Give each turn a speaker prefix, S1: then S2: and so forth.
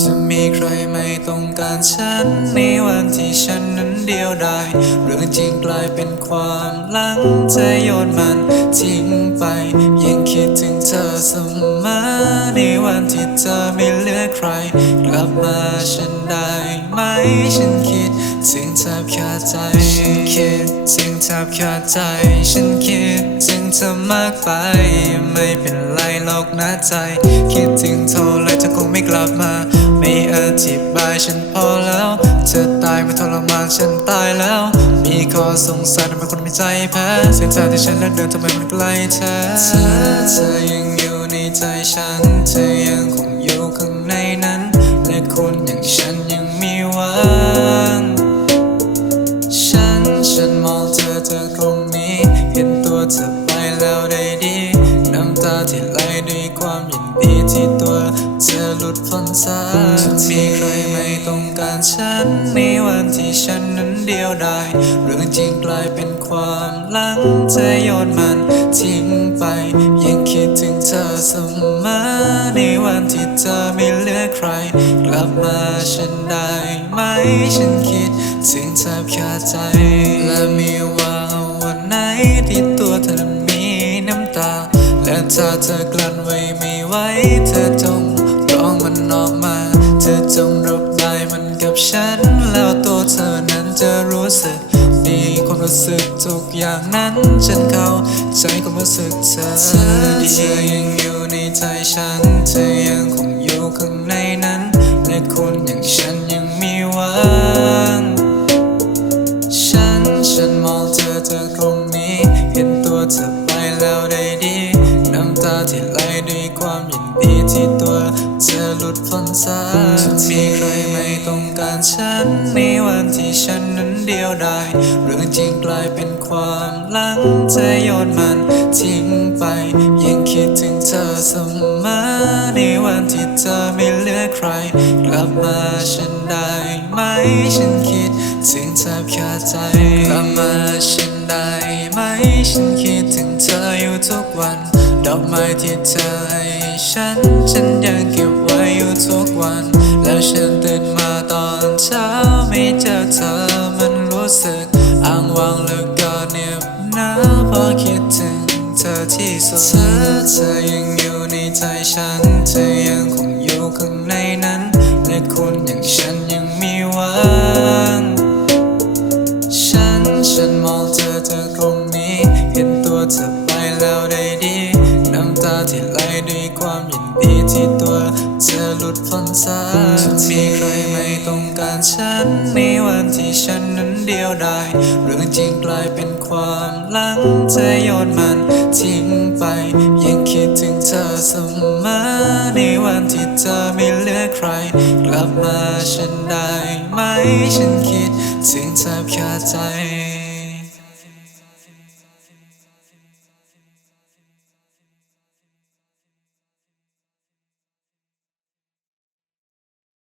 S1: จะมีใครไม่ต้องการฉันในวันที่ฉันนั้น เดียวดายเรื่องจริงกลายเป็นความลังจะโยนมันทิ้งไป ยังคิดถึงเธอเสมอในวันที่เธอไม่เหลือใคร กลับมาฉันได้ไหมฉันคิดถึงแทบขาดใจฉันคิดถึงแทบขาดใจ ฉันคิดถึงเธอมากไป ไม่เป็นไรหรอกนะใจ คิดถึงเท่าไรเธอคงไม่กลับมา ไม่อธิบายฉันพอแล้วเธอายไม่ทรมานฉันตายแล้ว มีข้อสงสัยทำไมคนไม่ใจแพ้เส้นทางที่ฉันเลือกเดินทำไมมันไกลเธอเธอเธอยังอยู่ในใจฉัน เธอยังคงอยู่ข้างในนั้น และคนอย่างฉันยังมีหวังฉันฉันมองเธอเธอตรงนี้ เห็นตัวเธอไปแล้วได้ดี น้ำตาที่ไหลด้วยความยินดีที่ตัว หลุดพ้นสายมีใครไม่ต้องการฉันในวันที่ฉันนั้นเดียวดายเรื่องจริงกลายเป็นความลังจะโยนมันทิ้งไป ยังคิดถึงเธอเสมอในวันที่เธอไม่เหลือใคร กลับมาฉันได้ไหมฉันคิดถึงแทบขาดใจ และมีว่าวันไหนที่ตัวเธอนั้นมีน้ำตา และถ้าเธอกลั้นไว้ไม่ไหวเธอจง องมันออกมา เธอจงระบายมันกับฉัน แล้วตัวเธอนั้นจะรู้สึกดีความรู้สึกทุกอย่างนั้น ฉันเข้าใจความรู้สึกเธอเธอยังอยู่ในใจฉัน เธอยังคงอยู่ข้างในนั้นและคนอย่างฉันยังมีหวังฉันฉันมองเธอเธอตรงนี้ เห็นตัวเธอไปแล้วได้ดี น้ำตาที่ไหลด้วยความยินดีที่ตัว เดียวดายเรื่องจริงกลายเป็นความหลังใจะโยนมันทิ้งไป ยังคิดถึงเธอเสมอในวันที่เธอไม่เหลือใคร กลับมาฉันได้ไหม ฉันคิดถึงแทบขาดใจ กลับมาฉันได้ไหม ฉันคิดถึงเธออยู่ทุกวัน ดอกไม้ที่เธอให้ฉัน ฉันยังเก็บไว้อยู่ทุกวัน แล้วฉันตื่นมา คิดถึงเธอที่สุดเธอเธอยังอยู่ในใจฉัน เธอยังคงอยู่ข้างในนั้นและคนอย่างฉันยังมีหวังฉันฉันมองเธอเธอตรงนี้ เห็นตัวเธอไปแล้วได้ดี น้ำตาที่ไหลด้วยความยินดีที่ตัวเธอหลุดพ้นสายมีใครไม่ต้องการฉันในวันที่ฉันนั้น เดียวดายเรื่องจริงกลายเป็นความหลังจะโยนมันทิ้งไป ยังคิดถึงเธอเสมอในวันที่เธอไม่เหลือใคร กลับมาฉันได้ไหมฉันคิดถึงแทบขาดใจ